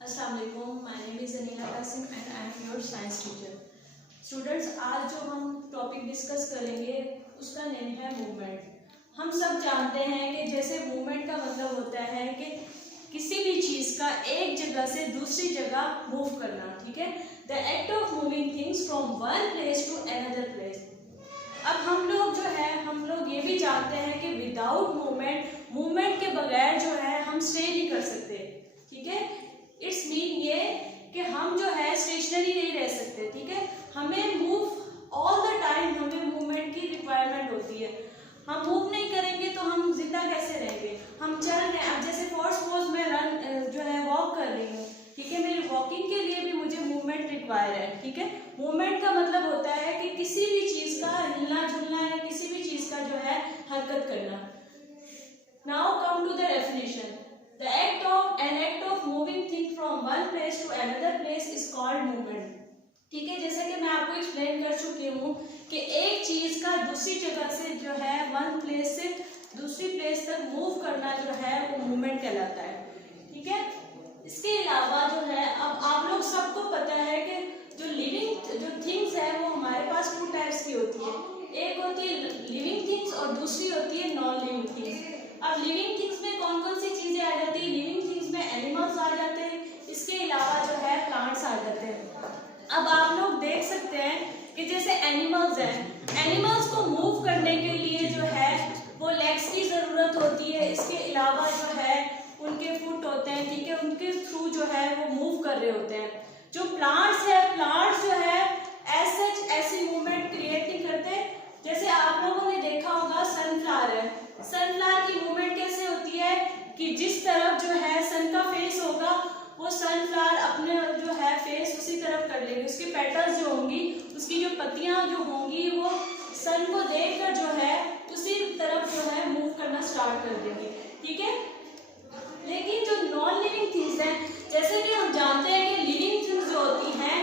अस्सलाम वालेकुम, my name is Anila Qasim and I am your science teacher. Students, आज जो हम टॉपिक डिस्कस करेंगे उसका नेम है मूवमेंट। हम सब जानते हैं कि जैसे मूवमेंट का मतलब होता है कि किसी भी चीज़ का एक जगह से दूसरी जगह मूव करना, ठीक है। The act of moving things from one place to another place. अब हम लोग ये भी जानते हैं कि विदाउट मूवमेंट के बगैर जो है हम स्टे नहीं कर सकते, ठीक है। इट्स मीन ये कि हम जो है स्टेशनरी नहीं रह सकते, ठीक है। हमें मूव ऑल द टाइम, हमें मूवमेंट की रिक्वायरमेंट होती है। हम मूव नहीं करेंगे तो हम जिंदा कैसे रहेंगे। हम चल रहे हैं, अब जैसे फॉर सपोज मैं जो है वॉक कर रही हूँ, ठीक है। मेरी वॉकिंग के लिए भी मुझे मूवमेंट रिक्वायर है, ठीक है। मूवमेंट का मतलब होता है कि किसी भी चीज का हिलना जुलना या किसी भी चीज का जो है हरकत करना। Now come to the definition. The an act of moving thing from one place to another place is called movement, ठीक है। जैसे कि मैं आपको एक्सप्लेन कर चुकी हूँ कि एक चीज का दूसरी जगह से जो है वन प्लेस से दूसरी प्लेस तक मूव करना जो है वो मूवमेंट कहलाता है, ठीक है। इसके अलावा जो है, अब आप लोग सबको पता है कि जो थिंग्स है वो हमारे पास टू टाइप्स की होती है। एक होती है लिविंग थिंग्स और दूसरी होती है नॉन लिविंग थिंग्स। अब लिविंग थिंग्स में कौन कौन सी चीजें आ जाती है? लिविंग थिंग्स में एनिमल्स आ जाते हैं, इसके अलावा जो है प्लांट्स आ जाते हैं। अब आप लोग देख सकते हैं कि जैसे एनिमल्स हैं, एनिमल्स को मूव करने के लिए जो है वो लेग्स की जरूरत होती है। इसके अलावा जो है उनके फुट होते हैं, ठीक है, उनके थ्रू जो है वो मूव कर रहे होते हैं। जो प्लांट्स है, प्लांट्स जो है ऐसी मूवमेंट क्रिएट नहीं करते। जैसे आप लोगों ने देखा होगा सनफ्लावर है, सनफ्लावर की मूवमेंट कैसे होती है कि जिस तरफ जो है सन का फेस होगा वो सनफ्लावर अपने जो है फेस उसी तरफ कर लेगी। उसकी पेटल्स जो होंगी, उसकी जो पत्तियां जो होंगी वो सन को देखकर जो है उसी तरफ जो है मूव करना स्टार्ट कर देंगी, ठीक है। लेकिन जो नॉन लिविंग थिंग्स हैं, जैसे कि हम जानते हैं कि लिविंग थिंग्स जो होती हैं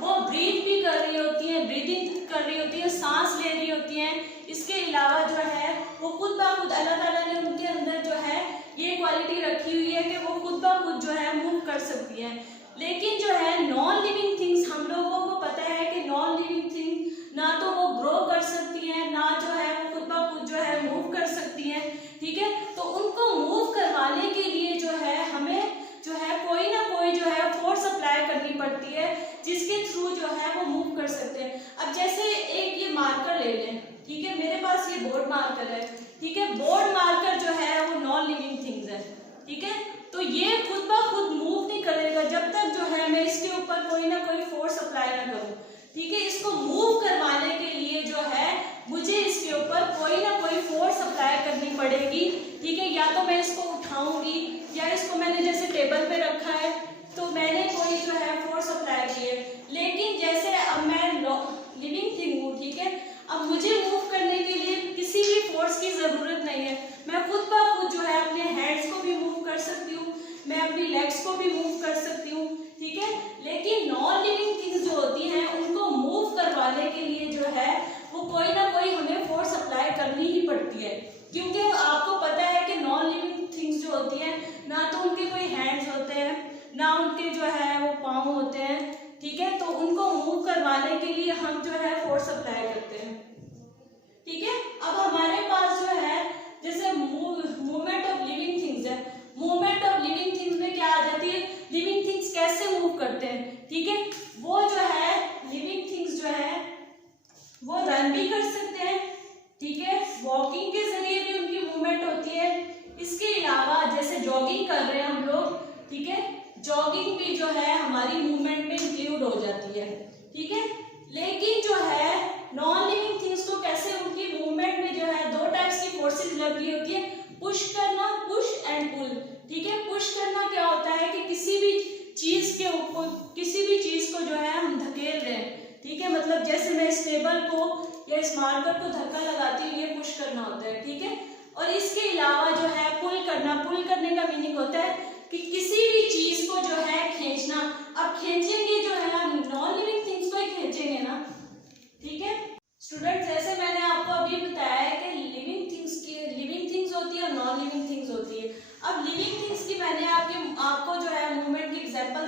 वो ब्रीथ भी कर रही होती हैं, ब्रीदिंग कर रही होती है, सांस ले रही होती हैं। इसके अलावा जो है वो खुद ब खुद अल्लाह ताला ने उनके अंदर जो है ये क्वालिटी रखी हुई है कि वो खुद ब खुद जो है मूव कर सकती हैं। लेकिन जो है नॉन लिविंग थिंग्स, हम लोगों को पता है कि नॉन लिविंग थिंग ना तो वो ग्रो कर सकती हैं, ना जो है वो खुद ब खुद जो है मूव कर सकती हैं, ठीक है। तो उनको मूव करवाने के लिए जो है हमें जो है कोई ना कोई जो है फोर्स अप्लाई करनी पड़ती है, जिसके थ्रू जो है वो मूव कर सकते हैं। अब जैसे एक ये मार्कर ले लें, ठीक है, मेरे पास ये बोर्ड मार्कर है, ठीक है। बोर्ड मार्कर जो है वो नॉन लिविंग थिंग्स है, ठीक है। तो ये खुद ब खुद मूव नहीं करेगा जब तक जो है मैं इसके ऊपर कोई ना कोई फोर्स अप्लाई ना करूं, ठीक है। इसको मूव करवाने के लिए जो है मुझे इसके ऊपर कोई ना कोई फोर्स अप्लाई करनी पड़ेगी, ठीक है। या तो मैं इसको उठाऊंगी या इसको मैंने जैसे टेबल पे रखा है तो मैंने कोई जो है फोर्स अप्लाई की है। लेकिन जैसे अब मैं लिविंग थिंग हूँ, ठीक है, अब मुझे मूव करने के लिए किसी भी फोर्स की जरूरत नहीं है। मैं खुद ब खुद जो है अपने हैंड्स को भी मूव कर सकती हूँ, मैं अपनी लेग्स को भी मूव कर सकती हूँ, ठीक है। लेकिन नॉन लिविंग थिंग्स जो होती हैं उनको मूव करवाने के लिए जो है वो कोई ना कोई हमें फोर्स अप्लाई करनी ही पड़ती है, क्योंकि आपको पता है कि नॉन लिविंग थिंग्स जो होती हैं ना तो उनके कोई हैंड्स होते हैं, ना उनके जो है वो पाँव होते हैं, ठीक है। तो उनको मूव करवाने के लिए हम जो है फोर्स अप्लाई करते हैं, ठीक है। अब हमारे पास जो है जैसे मूवमेंट ऑफ लिविंग थिंग्स है, मूवमेंट ऑफ लिविंग थिंग्स में क्या आ जाती है, लिविंग थिंग्स कैसे मूव करते हैं, ठीक है। वो जो है लिविंग थिंग्स जो है वो रन भी कर सकते हैं, ठीक है, वॉकिंग के जरिए भी उनकी मूवमेंट होती है। इसके अलावा जैसे जॉगिंग कर रहे हैं हम लोग, ठीक है, जॉगिंग भी जो है हमारी मूवमेंट में इंक्लूड हो जाती है, ठीक है। लेकिन जो है नॉन लिविंग थिंग्स को कैसे उनकी मूवमेंट में जो है दो टाइप्स की फोर्सेस लगी होती है, पुश करना, पुश एंड पुल, ठीक है। पुश करना क्या होता है कि किसी भी चीज के ऊपर किसी भी चीज को जो है हम धकेल रहे हैं, ठीक है। मतलब जैसे मैं इस टेबल को या इस मार्कर को धक्का लगाती हूँ, ये पुश करना होता है, ठीक है। और इसके अलावा जो है पुल करने का मीनिंग होता है कि किसी भी चीज को जो है खींचना। अब खींचेंगे जो है हम नॉन लिविंग थिंग्स को ही खींचेंगे ना, ठीक है। स्टूडेंट, जैसे मैंने आपको अभी बताया है कि लिविंग थिंग्स होती है और नॉन लिविंग थिंग्स होती है। अब लिविंग थिंग्स की मैंने आपको जो है मूवमेंट की एग्जांपल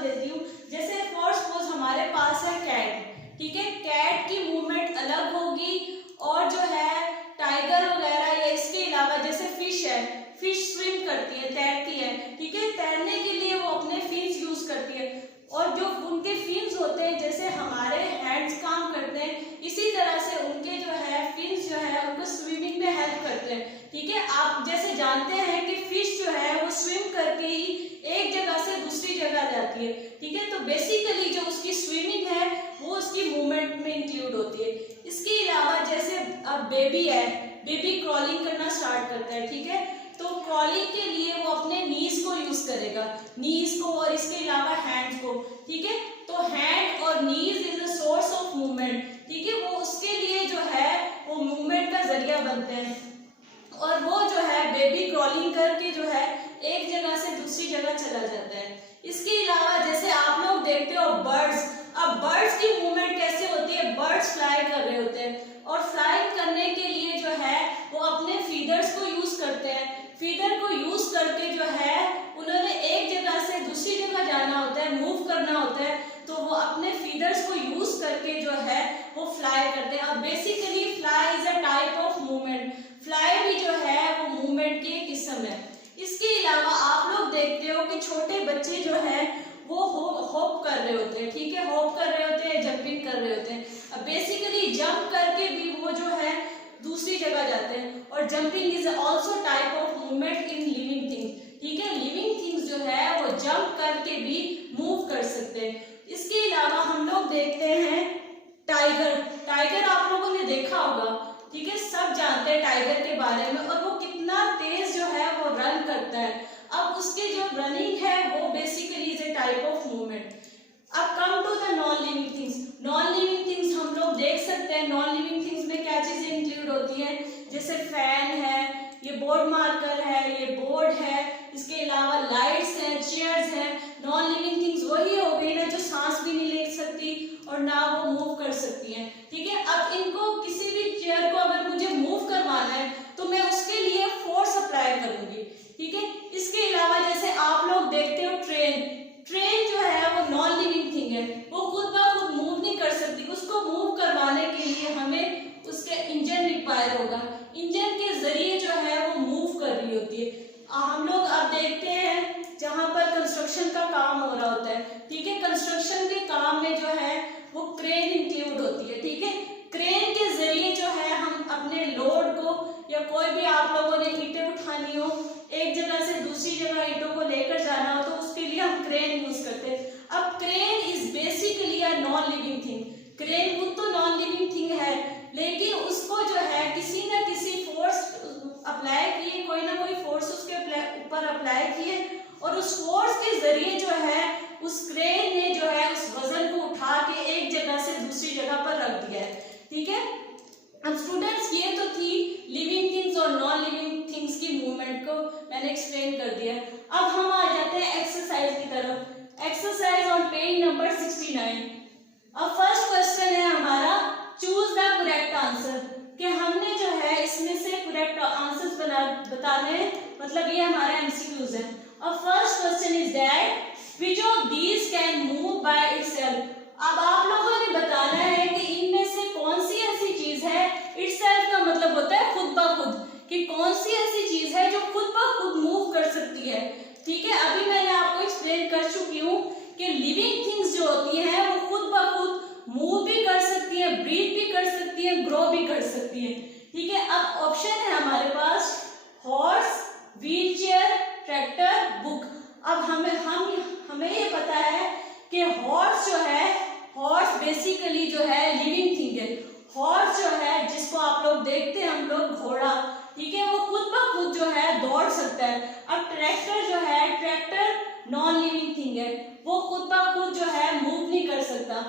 आप जैसे जानते हैं कि फिश जो है वो स्विम करके ही एक जगह से दूसरी जगह जाती है, ठीक है। तो बेसिकली जो उसकी स्विमिंग है वो उसकी मूवमेंट में इंक्लूड होती है। इसके अलावा जैसे अब बेबी है, बेबी क्रॉलिंग करना स्टार्ट करता है, ठीक है। तो क्रॉलिंग के लिए वो अपने नीज को यूज करेगा, नीज को, और इसके अलावा हैंड्स को, ठीक है। तो हैंड और knees is a source of movement, ठीक है। वो उसके लिए जो है वो मूवमेंट का जरिया बनते हैं, और वो जो है बेबी क्रॉलिंग करके जो है एक जगह से दूसरी जगह चला जाता है। इसके अलावा जैसे आप लोग देखते हो बर्ड्स, अब बर्ड्स की मूवमेंट कैसे होती है, बर्ड्स फ्लाई कर रहे होते हैं, और फ्लाई करने के लिए जो है वो अपने फीदर्स को यूज करते हैं। फीदर को यूज करके जो है उन्होंने एक जगह से दूसरी जगह जाना होता है, मूव करना होता है, तो वो अपने फीदर्स को यूज करके जो है वो फ्लाई करते हैं। अब basically fly is a type of movement, fly भी जो है वो मूवमेंट की एक किस्म है। इसके अलावा आप लोग देखते हो कि छोटे बच्चे जो है वो हॉप कर रहे होते हैं, ठीक है, हॉप कर रहे होते हैं, जंपिंग कर रहे होते हैं। अब बेसिकली जंप करके भी वो जो है दूसरी जगह जाते हैं, और jumping is also type of movement in living things, ठीक है। लिविंग थिंग्स जो है वो जंप करके भी मूव कर सकते हैं। इसके अलावा हम लोग देखते हैं टाइगर, टाइगर आप लोगों ने देखा होगा, ठीक है, सब जानते हैं टाइगर के बारे में, और वो कितना तेज जो है वो रन करता है। अब उसके जो रनिंग है वो basically is a type of movement. अब come to the non living things, non living things हम लोग देख सकते हैं। नॉन लिविंग थिंग्स में क्या चीजें इंक्लूड होती हैं, जैसे फैन है, ये बोर्ड मार्कर है, ये बोर्ड है, इसके अलावा लाइट्स हैं, चेयर्स हैं। नॉन लिविंग थिंग्स वही हो गई ना जो सांस भी नहीं ले सकती और ना वो मूव कर सकती हैं, ठीक है। अब इनको किसी भी चेयर को अगर मुझे मूव करवाना है तो मैं उसके लिए फोर्स अप्लाई करूंगी, ठीक है। इसके अलावा जैसे आप लोग देखते हो ट्रेन, ट्रेन जो है वो नॉन लिविंग थिंग है, वो खुद ब खुद मूव नहीं कर सकती। उसको मूव करवाने के लिए हमें उसके इंजन रिक्वायर होगा, इंजन के जरिए जो है वो मूव कर रही होती है। हम लोग अब देखते हैं जहां पर कंस्ट्रक्शन का काम हो रहा होता है, ठीक है, कंस्ट्रक्शन के काम में जो है वो क्रेन इंक्लूड होती है, ठीक है। क्रेन के जरिए जो है हम अपने लोड को, या कोई भी आप लोगों ने ईंटें उठानी हो, एक जगह से दूसरी जगह ईंटों को लेकर जाना हो, तो उसके लिए हम क्रेन यूज करते हैं। अब crane is basically a non living thing, crane खुद तो नॉन लिविंग थिंग है, लेकिन उसको जो है किसी न किसी फोर्स अप्लाई किए, कोई ना कोई फोर्स उसके ऊपर अप्लाई किए, और उस फोर्स के जरिए जो है उस क्रेन ने जो है उस वजन को उठा के एक जगह से दूसरी जगह पर रख दिया है, ठीक है। अब स्टूडेंट्स ये तो थी लिविंग थिंग्स और नॉन लिविंग थिंग्स की मूवमेंट को मैंने एक्सप्लेन कर दिया। अब हम आ जाते हैं एक्सरसाइज की तरफ। Exercise on page number 69। अब फर्स्ट क्वेश्चन है हमारा चूज द करेक्ट आंसर, कि हमने जो है इसमें से करेक्ट आंसर्स बताने हैं, मतलब ये हमारा एमसीक्यूज है। अब first question is that which of these can move by itself. अब आप लोगों ने बताना है कि इनमें से कौन सी ऐसी चीज है, इटसेल्फ का मतलब होता है खुद ब खुद, कि कौन सी ऐसी चीज है जो खुद ब खुद मूव कर सकती है, ठीक है। अभी मैंने आपको एक्सप्लेन कर चुकी हूँ कि लिविंग थिंग्स जो होती हैं वो खुद ब खुद मूव भी कर सकती है, ब्रीथ भी कर सकती है, ग्रो भी कर सकती है, ठीक है। अब ऑप्शन है हमारे पास horse, wheel chair, tractor, book. अब हमें ये पता है कि हॉर्स जो है, हॉर्स बेसिकली जो है लिविंग थिंग है। हॉर्स जो है जिसको आप लोग देखते हैं हम लोग घोड़ा, ठीक है, वो खुद ब खुद जो है दौड़ सकता है। अब ट्रैक्टर जो है, ट्रैक्टर नॉन लिविंग थिंग है, वो खुद ब खुद जो है मूव नहीं कर सकता।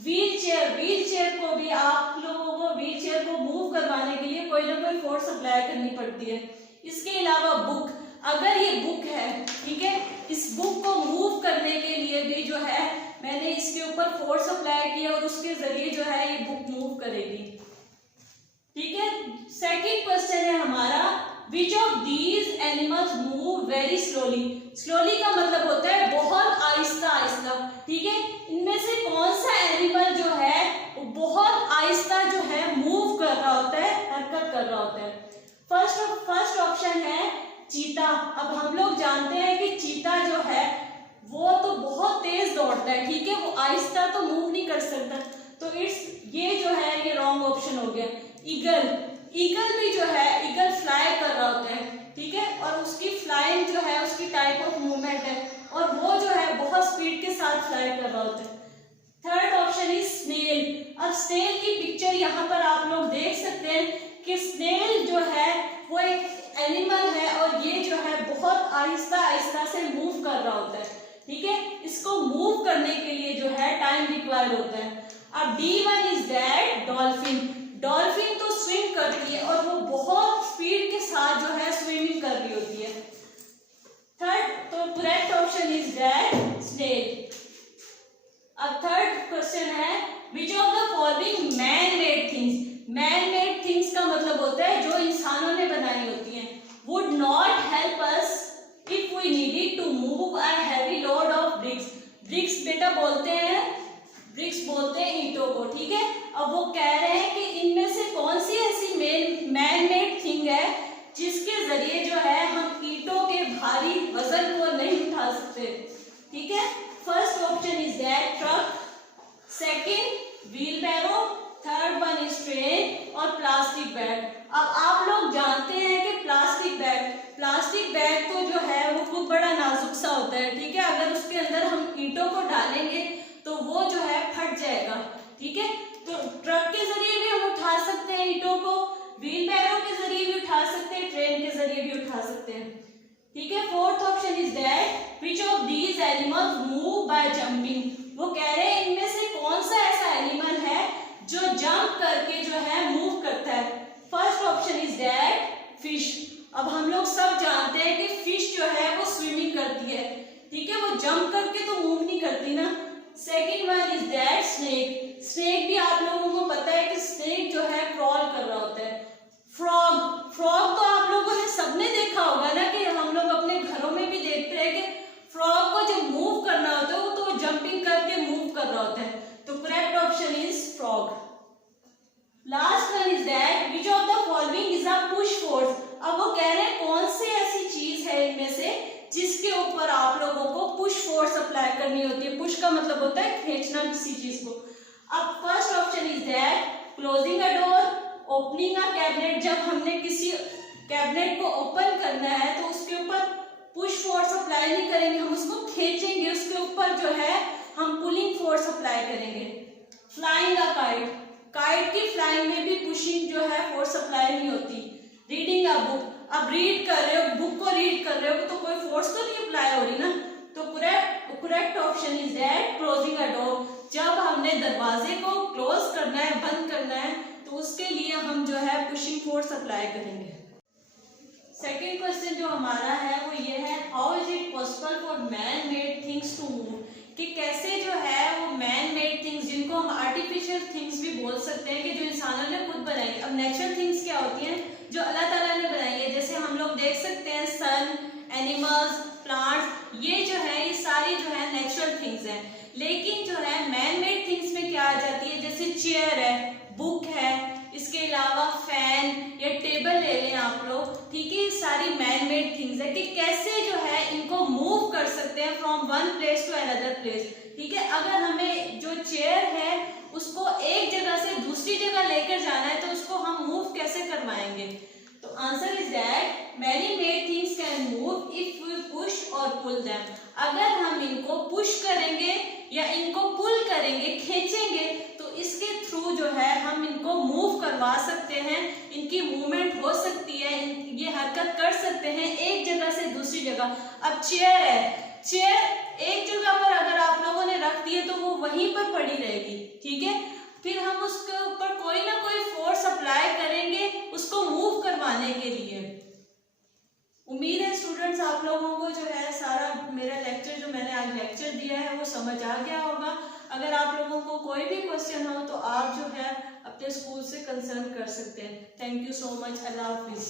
व्हील चेयर, व्हील चेयर को भी आप लोगों को व्हील चेयर को मूव करवाने के लिए कोई ना कोई फोर्स अप्लाई करनी पड़ती है। इसके अलावा बुक, अगर ये बुक है, ठीक है, इस बुक को मूव करने के लिए भी जो है मैंने इसके ऊपर फोर्स अप्लाई किया और उसके जरिए जो है ये बुक मूव करेगी, ठीक है। सेकंड क्वेश्चन है हमारा which of these animals move very slowly. Slowly का मतलब होता है बहुत आहिस्ता आहिस्ता, ठीक है। इनमें से कौन सा एनिमल जो है वो बहुत आहिस्ता जो है मूव कर रहा होता है, हरकत कर रहा होता है। फर्स्ट ऑप्शन है चीता। अब हम लोग जानते हैं कि चीता जो है वो तो बहुत तेज दौड़ता है, ठीक है, वो आहिस्ता तो मूव नहीं कर सकता, तो ये जो है ये रॉन्ग ऑप्शन हो गया। ईगल, ईगल भी जो है, ईगल फ्लाई कर रहा होता है, ठीक है, और उसकी फ्लाइंग जो है उसकी टाइप ऑफ मूवमेंट है, और वो जो है बहुत स्पीड के साथ फ्लाई कर रहा होता है। Third option is snail. अब स्नेल की पिक्चर यहाँ पर आप लोग देख सकते हैं कि स्नेल जो है वो एक एनिमल है, और ये जो है बहुत आहिस्ता आहिस्ता से मूव कर रहा होता है, ठीक है। इसको मूव करने के लिए जो है टाइम रिक्वायर होता है। अब D1 is that dolphin. Dolphin तो स्विम करती है और वो बहुत स्पीड के साथ जो है स्विमिंग कर रही होती है। थर्ड, तो correct option is that snail. अब थर्ड क्वेश्चन है which of the following man made things. Man made things का मतलब होता है जो इंसानों ने बनाई होती हैं। Would not help us if we needed to move a heavy load of bricks. Bricks बेटा बोलते हैं, ब्रिक्स बोलते हैं ईंटों को, ठीक है। अब वो कह रहे हैं कि इनमें से कौन सी ऐसी मैन मेड थिंग है जिसके जरिए जो है हम ईंटों के भारी वजन को नहीं उठा सकते, ठीक है। First option is that truck, second wheelbarrow, third one is train, और प्लास्टिक बैग। अब आप लोग जानते हैं कि प्लास्टिक बैग तो जो है वो खूब बड़ा नाजुक सा होता है, ठीक है। अगर उसके अंदर हम ईंटों को डालेंगे तो वो जो है फट जाएगा, ठीक है। तो ट्रक के जरिए भी हम उठा सकते हैं ईंटों को, व्हील बैरो के जरिए भी उठा सकते हैं, ट्रेन के जरिए भी उठा सकते हैं, ठीक है। Fourth option is that which of these animals move by jumping. वो कह रहे हैं इनमें से कौन सा ऐसा एनिमल है जो जंप करके जो है मूव करता है। First option is that fish. अब हम लोग सब जानते हैं कि फिश जो है वो स्विमिंग करती है, ठीक है, वो जंप करके तो मूव नहीं करती ना। Second one is that snake. Snake भी आप लोगों को पता है कि स्नेक जो है क्रॉल कर रहा होता है। फ्रॉग तो आप लोगों ने सबने देखा होगा ना, कि हम लोग अपने घरों में भी देखते हैं कि फ्रॉग को जब मूव करना होता है वो तो जंपिंग करके मूव कर रहा होता है। तो correct option is frog. Last one is that which of the following is a push force. अब वो कह रहे हैं कौन सी ऐसी चीज है इनमें से जिसके ऊपर आप लोगों को पुश फोर्स अप्लाई करनी होती है। पुश का मतलब होता है खींचना किसी चीज को। अब first option is that closing a door, opening a cabinet. जब हमने किसी कैबिनेट को ओपन करना है तो उसके ऊपर पुश फोर्स अप्लाई नहीं करेंगे, हम उसको खींचेंगे, उसके ऊपर जो है हम पुलिंग फोर्स अप्लाई करेंगे। फ्लाइंग अ काइट, काइट की फ्लाइंग में भी पुशिंग जो है फोर्स अप्लाई नहीं होती। रीडिंग अ बुक, अब रीड कर रहे हो, बुक को रीड कर रहे हो तो कोई फोर्स तो नहीं अप्लाई हो रही ना। तो correct option is that closing a door. जब हमने दरवाजे को क्लोज करना है, बंद करना है, तो उसके लिए हम जो है पुशिंग फोर्स अप्लाई करेंगे। सेकेंड क्वेश्चन जो हमारा है वो ये है how is it possible for man made things to move. कि कैसे जो है वो मैन मेड थिंग्स, जिनको हम आर्टिफिशियल थिंग्स भी बोल सकते हैं, कि जो इंसानों ने खुद बनाई। अब नेचुरल थिंग्स क्या होती हैं, जो अल्लाह ताला ने बनाई है। जैसे हम लोग देख सकते हैं सन, एनिमल्स, प्लांट्स, ये जो है ये सारी जो है नेचुरल थिंग्स हैं। लेकिन जो है मैन मेड थिंग्स में क्या आ जाती है, जैसे चेयर है, बुक है, इसके अलावा फैन या टेबल ले लें आप लोग, ठीक है, सारी मैन मेड थिंग्स है। कि कैसे जो है इनको मूव कर सकते हैं from one place to another place, ठीक है। अगर हमें जो चेयर है उसको एक जगह से दूसरी जगह लेकर जाना है तो उसको हम मूव कैसे करवाएंगे। तो answer is that many made things can move if we push और पुल देम। अगर हम इनको पुश करेंगे या इनको पुल करेंगे, खींचेंगे, तो इसके थ्रू जो है हम इनको मूव करवा सकते हैं, इनकी मूवमेंट हो सकती है, ये हरकत कर सकते हैं एक जगह से दूसरी जगह। अब चेयर है, चेयर एक जगह पर अगर आप लोगों ने रख दी है तो वो वहीं पर पड़ी रहेगी, ठीक है। फिर हम उसके ऊपर कोई ना कोई फोर्स अप्लाई करेंगे उसको मूव करवाने के लिए। उम्मीद है स्टूडेंट्स आप लोगों को जो है सारा मेरा लेक्चर जो मैंने आज लेक्चर दिया है वो समझ आ गया होगा। अगर आप लोगों को कोई भी क्वेश्चन हो तो आप जो है अपने स्कूल से कंसर्न कर सकते हैं। Thank you so much. Allah Hafiz.